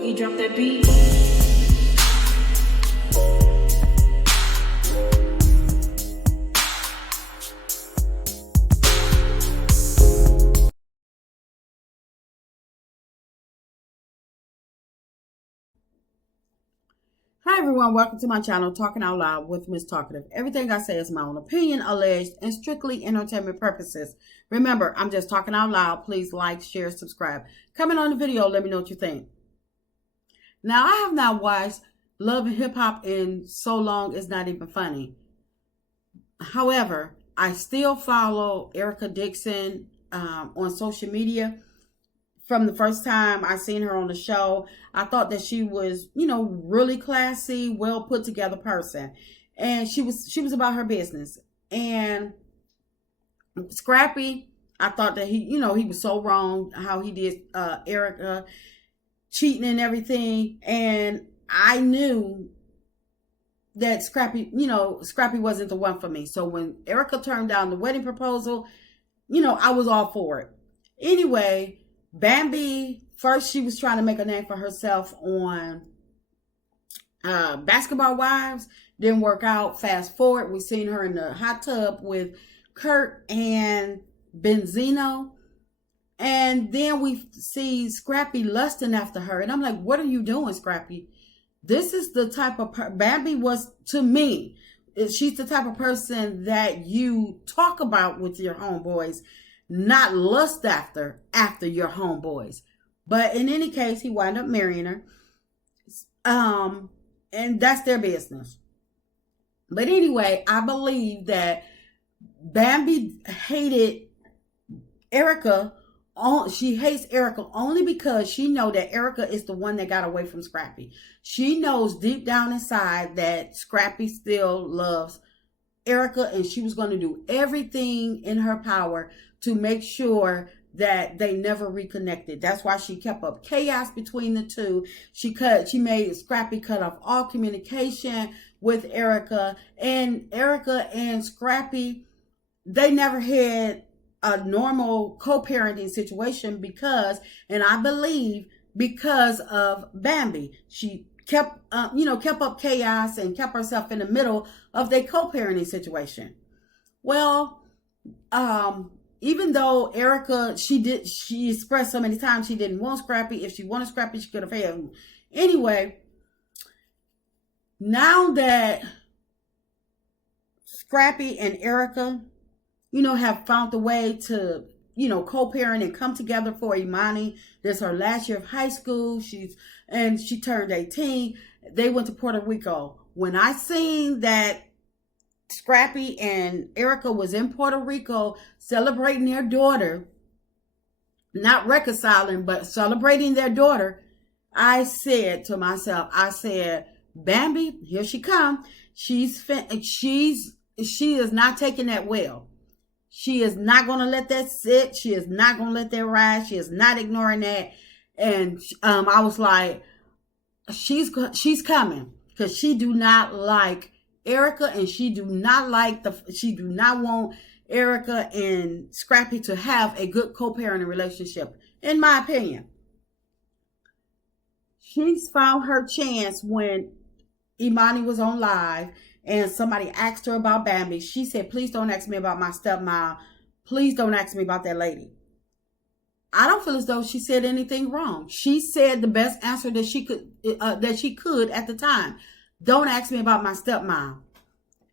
Boogie, drop that beat. Hi everyone, welcome to my channel, Talking Out Loud with Miss Talkative. Everything I say is my own opinion, alleged, and strictly entertainment purposes. Remember, I'm just talking out loud. Please like, share, subscribe. Comment on the video, let me know what you think. Now, I have not watched Love and Hip Hop in so long, it's not even funny. However, I still follow Erica Dixon on social media. From the first time I seen her on the show, I thought that she was, really classy, well put together person. And she was about her business. And Scrappy, I thought that he was so wrong how he did Erica cheating and everything. And I knew that Scrappy wasn't the one for me. So when Erica turned down the wedding proposal, I was all for it. Anyway, Bambi, first she was trying to make a name for herself on Basketball Wives. Didn't work out. Fast forward, we seen her in the hot tub with Kurt and Benzino. And then we see Scrappy lusting after her. And I'm like, what are you doing, Scrappy? This is the type of Bambi was to me. She's the type of person that you talk about with your homeboys, not lust after your homeboys. But in any case, he wound up marrying her. And that's their business. But anyway, I believe that Bambi hated Erica. She hates Erica only because she knows that Erica is the one that got away from Scrappy. She knows deep down inside that Scrappy still loves Erica, and she was going to do everything in her power to make sure that they never reconnected. That's why she kept up chaos between the two. She made Scrappy cut off all communication with Erica, and Erica and Scrappy, they never had a normal co-parenting situation because of Bambi. She kept up chaos and kept herself in the middle of their co-parenting situation. Well, even though Erica, she expressed so many times she didn't want Scrappy. If she wanted Scrappy, she could have had him. Anyway, now that Scrappy and Erica, have found a way to, co-parent and come together for Emani. This is her last year of high school. She turned 18. They went to Puerto Rico. When I seen that Scrappy and Erica was in Puerto Rico celebrating their daughter, not reconciling, but celebrating their daughter, I said to myself, Bambi, here she come. She is not taking that well. She is not going to let that sit. She is not going to let that ride. She is not ignoring that. And I was like, she's coming, because she do not like Erica, and she do not want Erica and Scrappy to have a good co-parenting relationship, in my opinion. She's found her chance when Emani was on live and somebody asked her about Bambi. She said, please don't ask me about my stepmom. Please don't ask me about that lady. I don't feel as though she said anything wrong. She said the best answer that she could at the time. Don't ask me about my stepmom.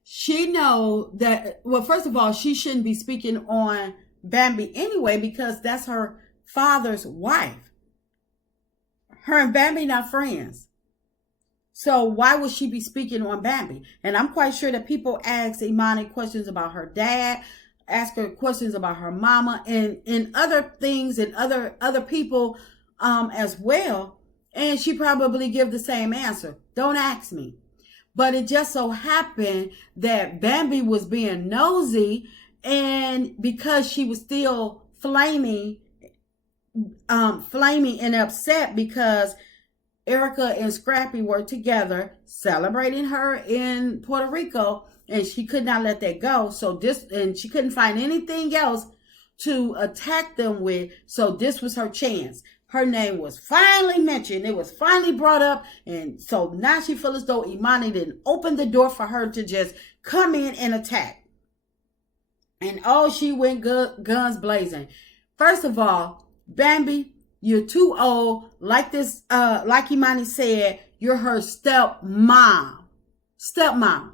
She know that, well, first of all, she shouldn't be speaking on Bambi anyway, because that's her father's wife. Her and Bambi not friends. So why would she be speaking on Bambi? And I'm quite sure that people ask Emani questions about her dad, ask her questions about her mama, and other things, and other people as well. And she probably give the same answer. Don't ask me. But it just so happened that Bambi was being nosy, and because she was still flaming and upset because Erica and Scrappy were together celebrating her in Puerto Rico, and she could not let that go. And she couldn't find anything else to attack them with. So this was her chance. her name was finally mentioned. It was finally brought up. And so now she feels as though Emani didn't open the door for her to just come in and attack. And oh, she went guns blazing. First of all, Bambi, you're too old. Like Imani said, you're her stepmom. Stepmom.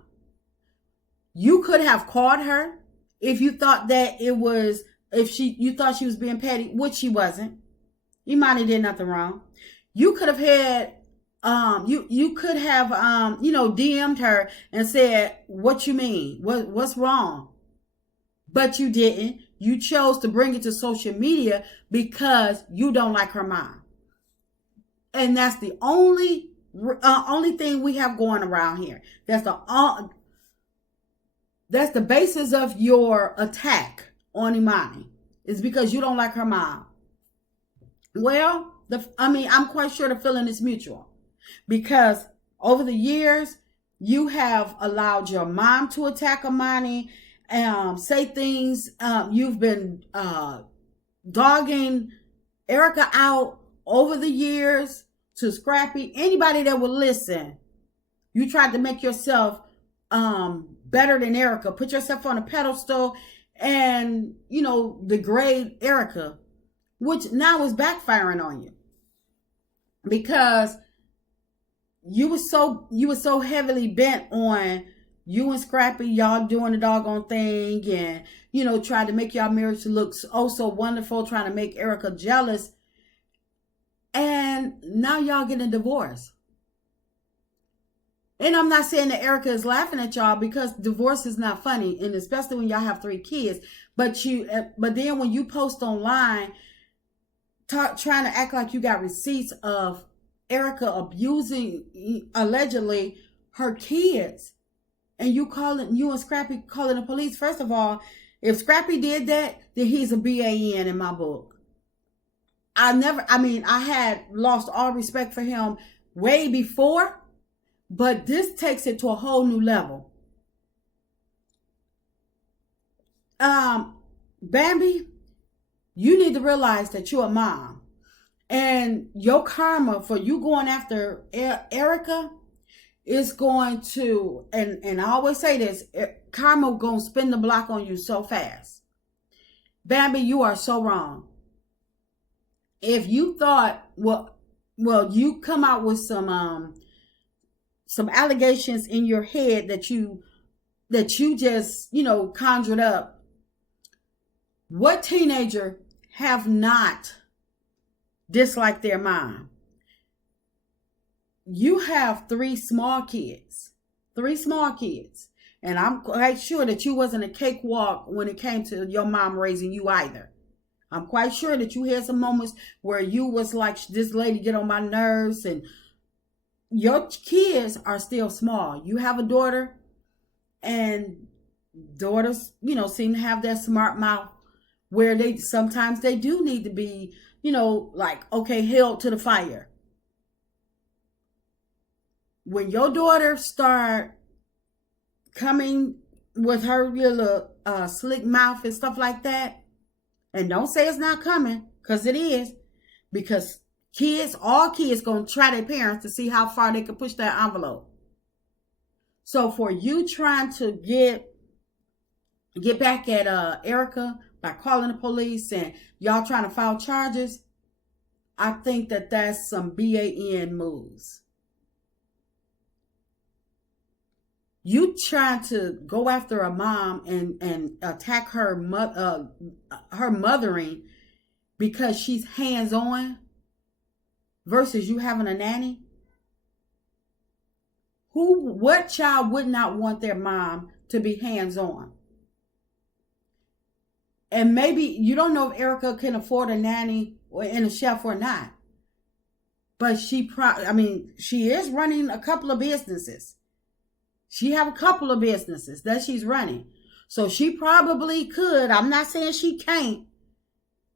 You could have called her if you thought that it was, you thought she was being petty, which she wasn't. Imani did nothing wrong. You could have had, you could have, DM'd her and said, what you mean? What's wrong? But you didn't. You chose to bring it to social media because you don't like her mom. And that's the only thing we have going around here. That's the basis of your attack on Emani. Is because you don't like her mom. Well, I'm quite sure the feeling is mutual. Because over the years, you have allowed your mom to attack Emani, say things. You've been dogging Erica out over the years to Scrappy. Anybody that will listen, you tried to make yourself better than Erica. Put yourself on a pedestal and, degrade Erica, which now is backfiring on you. Because you were so heavily bent on you and Scrappy, y'all doing the doggone thing, and tried to make y'all marriage look oh so wonderful, trying to make Erica jealous, and now y'all getting a divorce. And I'm not saying that Erica is laughing at y'all, because divorce is not funny, and especially when y'all have 3 kids. But then when you post online, trying to act like you got receipts of Erica abusing allegedly her kids. And you and Scrappy calling the police. First of all, if Scrappy did that, then he's a BAN in my book. I had lost all respect for him way before, but this takes it to a whole new level. Bambi, you need to realize that you're a mom. And your karma for you going after Erica is going to, and I always say this, karma going to spin the block on you so fast. Bambi, you are so wrong. If you thought, well, you come out with some allegations in your head that you just, conjured up. What teenager have not disliked their mom? You have 3 small kids. And I'm quite sure that you wasn't a cakewalk when it came to your mom raising you either. I'm quite sure that you had some moments where you was like, this lady get on my nerves, and your kids are still small. You have a daughter, and daughters, seem to have that smart mouth where sometimes they do need to be, held to the fire. When your daughter start coming with her little slick mouth and stuff like that, and don't say it's not coming, because it is, because all kids gonna try their parents to see how far they can push that envelope. So for you trying to get back at Erica by calling the police and y'all trying to file charges, I think that that's some BAN moves. You trying to go after a mom and attack her mothering because she's hands-on versus you having a nanny? What child would not want their mom to be hands-on? And maybe you don't know if Erica can afford a nanny and a chef or not. But she is running a couple of businesses. She have a couple of businesses that she's running. So she probably could, I'm not saying she can't,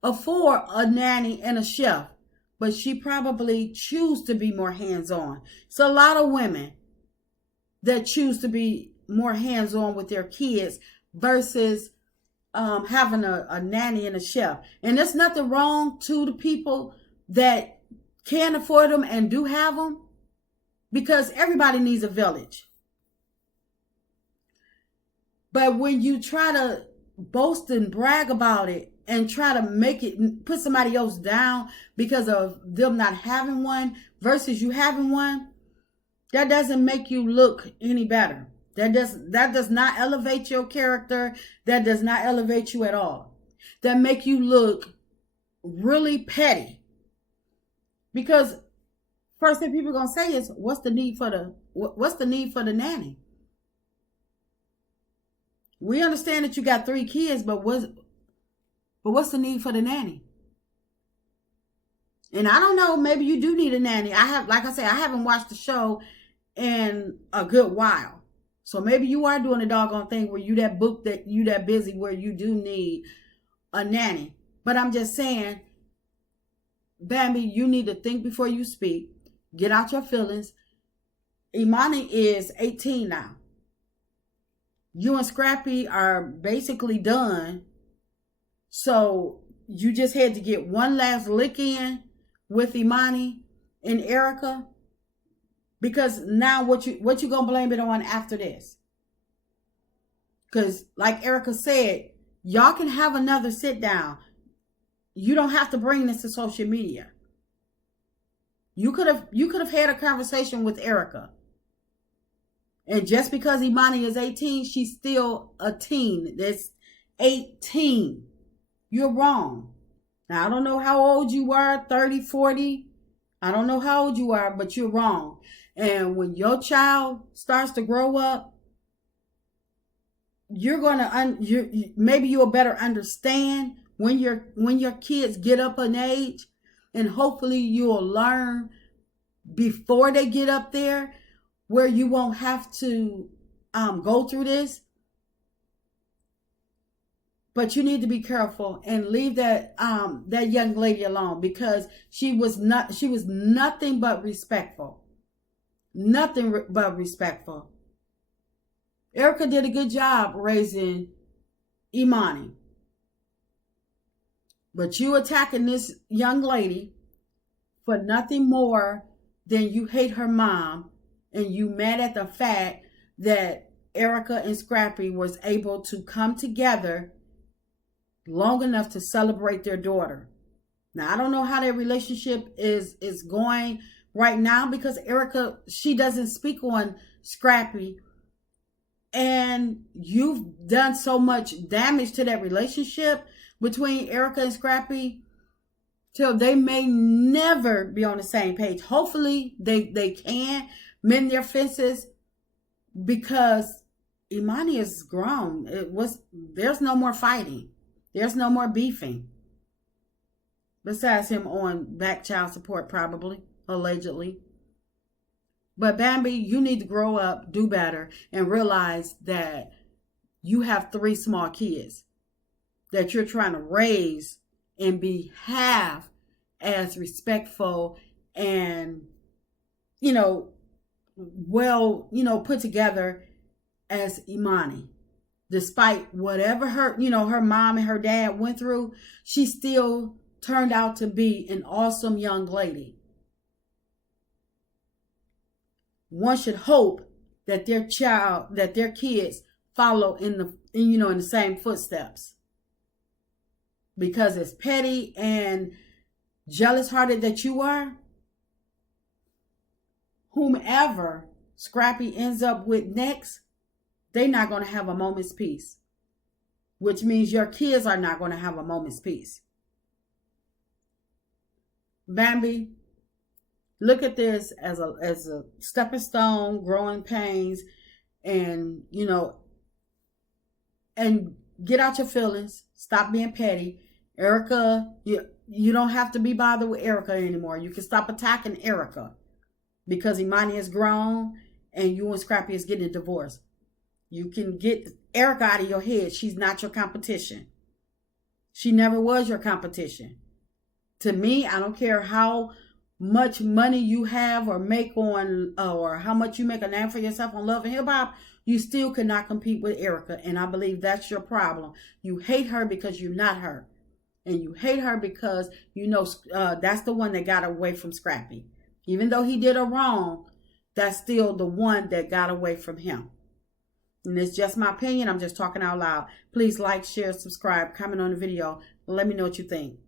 afford a nanny and a chef. But she probably choose to be more hands-on. It's a lot of women that choose to be more hands-on with their kids versus having a nanny and a chef. And there's nothing wrong to the people that can afford them and do have them, because everybody needs a village. But when you try to boast and brag about it and try to make it, put somebody else down because of them not having one versus you having one, that doesn't make you look any better. That does not elevate your character. That does not elevate you at all. That make you look really petty. Because first thing people are gonna say is, what's the need for the nanny? We understand that you got 3 kids, but what's the need for the nanny? And I don't know, maybe you do need a nanny. Like I said, I haven't watched the show in a good while. So maybe you are doing a doggone thing where you that booked, that you that busy where you do need a nanny. But I'm just saying, Bambi, you need to think before you speak. Get out your feelings. Emani is 18 now. You and Scrappy are basically done. So you just had to get one last lick in with Emani and Erica. Because now what you gonna blame it on after this? Because like Erica said, y'all can have another sit down. You don't have to bring this to social media. You could have had a conversation with Erica. And just because Emani is 18, she's still a teen. That's 18. You're wrong. Now, I don't know how old you are, 30, 40. I don't know how old you are, but you're wrong. And when your child starts to grow up, you're going to, maybe you'll better understand when your kids get up in age, and hopefully you'll learn before they get up there where you won't have to go through this. But you need to be careful and leave that young lady alone, because she was nothing but respectful. Nothing but respectful. Erica did a good job raising Emani. But you attacking this young lady for nothing more than you hate her mom, and you mad at the fact that Erica and Scrappy was able to come together long enough to celebrate their daughter. Now, I don't know how their relationship is going right now, because Erica, she doesn't speak on Scrappy. And you've done so much damage to that relationship between Erica and Scrappy till they may never be on the same page. Hopefully they can mend their fences, because Emani is grown. There's no more fighting. There's no more beefing. Besides him on back child support, probably, allegedly. But Bambi, you need to grow up, do better, and realize that you have 3 small kids that you're trying to raise and be half as respectful and, well, put together as Emani. Despite whatever her mom and her dad went through, she still turned out to be an awesome young lady. One should hope that their kids follow in the same footsteps. Because as petty and jealous-hearted that you are, whomever Scrappy ends up with next, they're not going to have a moment's peace. Which means your kids are not going to have a moment's peace. Bambi, look at this as a stepping stone, growing pains, and and get out your feelings. Stop being petty. Erica, you don't have to be bothered with Erica anymore. You can stop attacking Erica, because Emani is grown and you and Scrappy is getting a divorce. You can get Erica out of your head. She's not your competition. She never was your competition. To me, I don't care how much money you have or make on, or how much you make a name for yourself on Love and Hip Hop, you still cannot compete with Erica. And I believe that's your problem. You hate her because you're not her. and you hate her because you know that's the one that got away from Scrappy. Even though he did her wrong, that's still the one that got away from him. And it's just my opinion. I'm just talking out loud. Please like, share, subscribe, comment on the video. Let me know what you think.